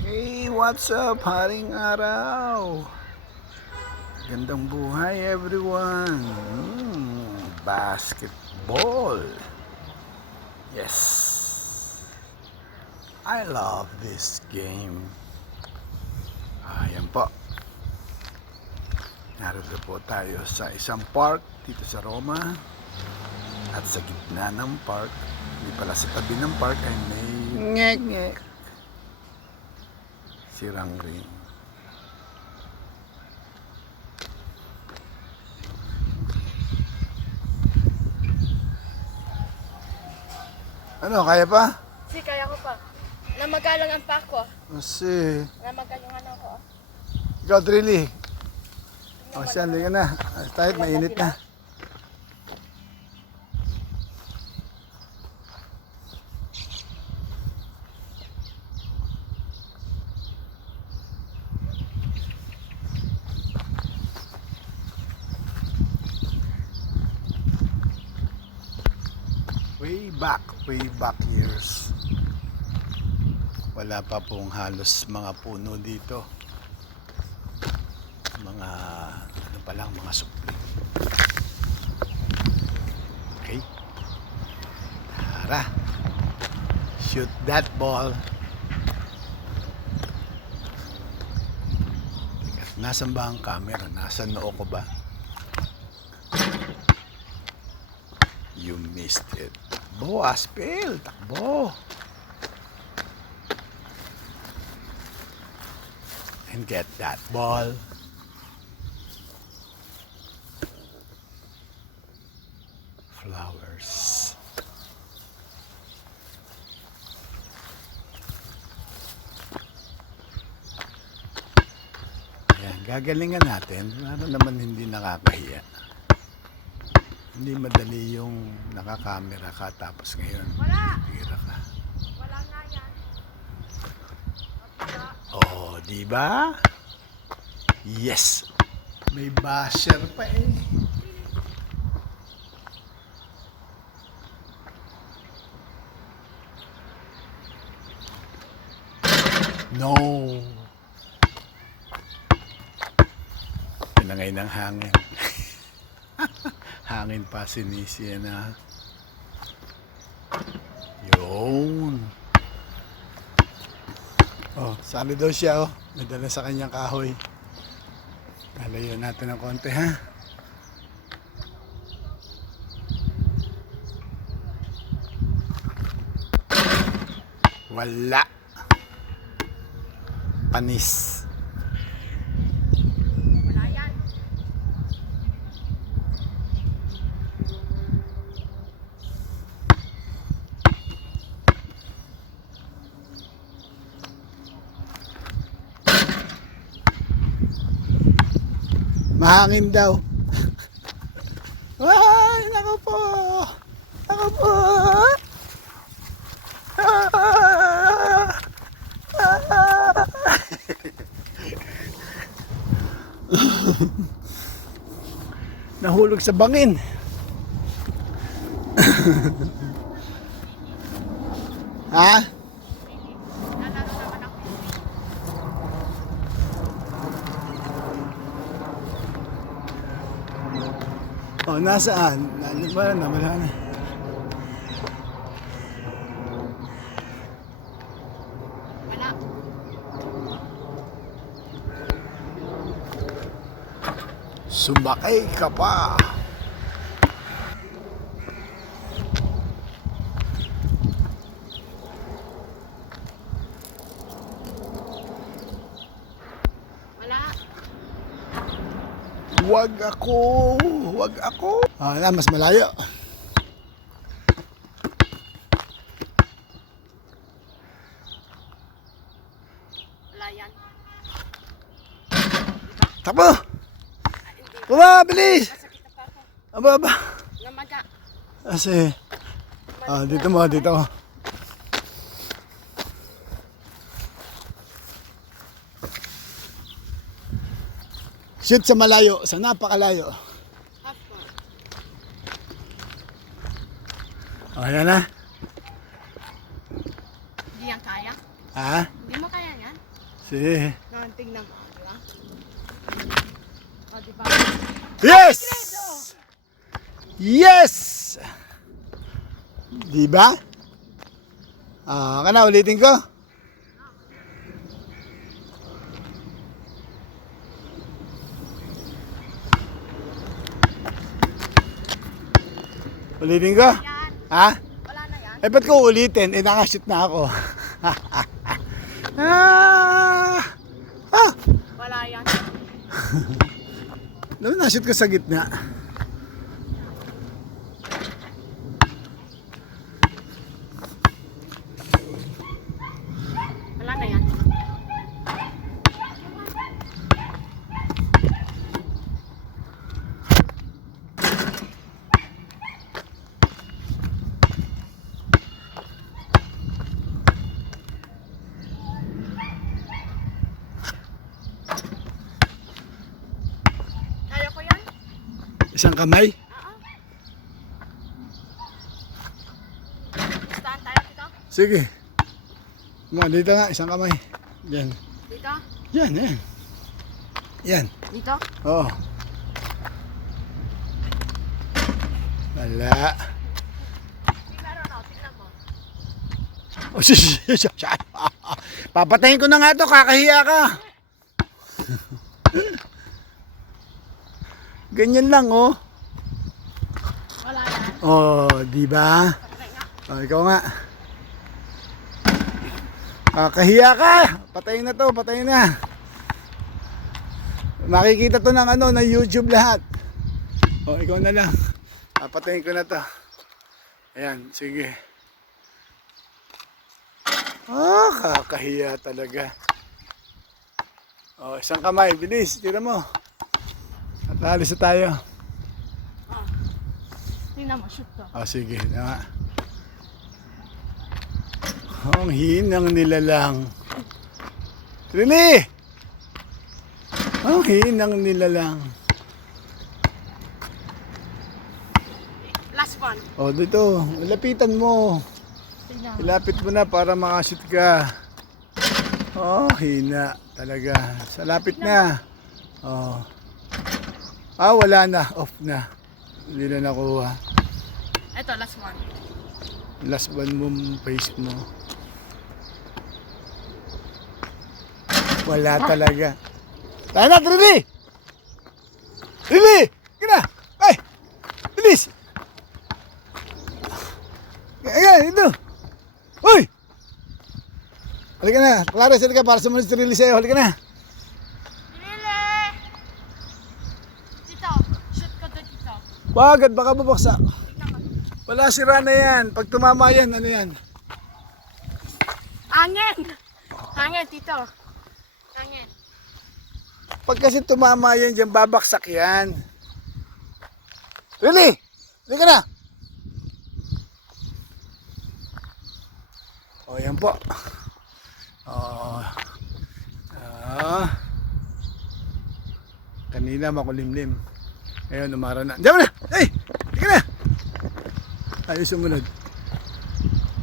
Hey, what's up, haring araw? Gandang buhay, everyone. Basketball. Yes. I love this game. Ayan po. Narito po tayo sa isang park dito sa Roma. At sa gitna ng park, hindi pala sa tabi ng park ay may ngek-ngek. Sirang ring. Ano, kaya pa? Si, kaya ko pa. Namagalang ang pa ko. Kasi, Namagalang ano ko. ikaw, Trilly. O siya, hindi ka na. Kahit mainit na. Way back years. Wala pa pong halos mga puno dito. Mga, ano pa lang, mga supli. Okay. Tara. Shoot that ball. Nasaan ba ang camera? Nasaan noo ko ba? You missed it. Takbo, Aspel. Takbo. And get that ball. Flowers. Ayan, gagalingan natin. Ano naman hindi nakakahiya. Hindi madali yung nakakamera ka tapos ngayon bira ka. Wala nga yan. Oh, di ba? Yes. May basher pa eh. No. Pinangay ng hangin. Hangin pa sinisiya na. Yun. Oh, sali daw siya oh. May dala sa kanyang kahoy. Lalayo natin ng konti ha. Wala. Panis. Wala yan. Mahangin daw. Ay, nako po. Nako po. Nahulog sa bangin. Ha? Nalaro naman ako. Oh, nasaan? Wala na, wala na. Wala. Sumakay ka pa. Wala. Wag ako. Wag ako. Ah, na, mas malayo. Wala yan. Takbo. Hindi. Baba, bilis. Masakit na pa ako. Aba, aba. Namaga. Kasi, dito mo, dito mo. Shoot sa malayo, sa napakalayo. Half po. O, yan na. Hindi yan kaya. Ha? Hindi mo kaya yan. Sige. Tingnan mo, di ba? O, di ba? Yes! Yes! Di ba? Kana, ulitin ko. Ulitin ko? Yan. Ha? Wala na yan. Eh, ba't ko ulitin? Eh, nakashoot na ako. ah! Wala yan. Naman, nashoot ko sa gitna. Wala na yan. Kaya ko yan? Isang kamay. Oo. Staan tayo dito? Sige. Dito nga, isang kamay. Yan. Dito? Yan, yan. Yan. Dito? Oo. Wala. Hindi meron ako. Tingnan mo. Oh, papatayin ko na nga to, kakahiya ka. Ganyan lang, oh. Wala yan. Oh, di ba? Patay nga. Oh, ikaw nga. Kakahiya ka. Patayin na to, patayin na. Makikita to ng ng YouTube lahat. Oh, ikaw na lang. Patayin ko na to. Ayan, sige. Kakahiya talaga. Oh, isang kamay, bilis, tira mo. At alis na tayo. Tingnan mo, shoot to. Oh, sige, nga. Ang hinang nila lang. Rini! Ang hinang nila lang. Last one. Oh, dito, lapitan mo. Tingnan mo. Ilapit mo na para makashoot ka. Oh, hina talaga. Sa lapit na. Oh. Wala na. Off na. Hindi na nakuha. Ito, last one. Last one mo face mo. Wala talaga. Tayo na, Trini! Trini! Kina! Ay! Bilis! Ayan, ito! Uy! Halika na. Clarice, halika para sumunod si Trini sa'yo. Halika na. Pinili! Dito. Shoot ko doon dito. Wagad, baka bubaksak. Tingnan mo. Wala, sira na yan. Pag tumama yan, ano yan? Hangin! Hangin, dito. Hangin. Pag kasi tumama yan dyan, babaksak yan. Really? Halika na. O, yan po. Kanina makulimlim. Ngayon, umara na. Diyan mo na! Hey! Halika na! Ayos sumunod.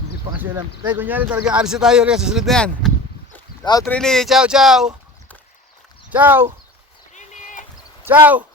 Hindi pa kasi alam. Tay, kunyari talagang alis na tayo. Rika, susunod na yan. Ciao, Trini! Ciao, ciao! Ciao! Ciao!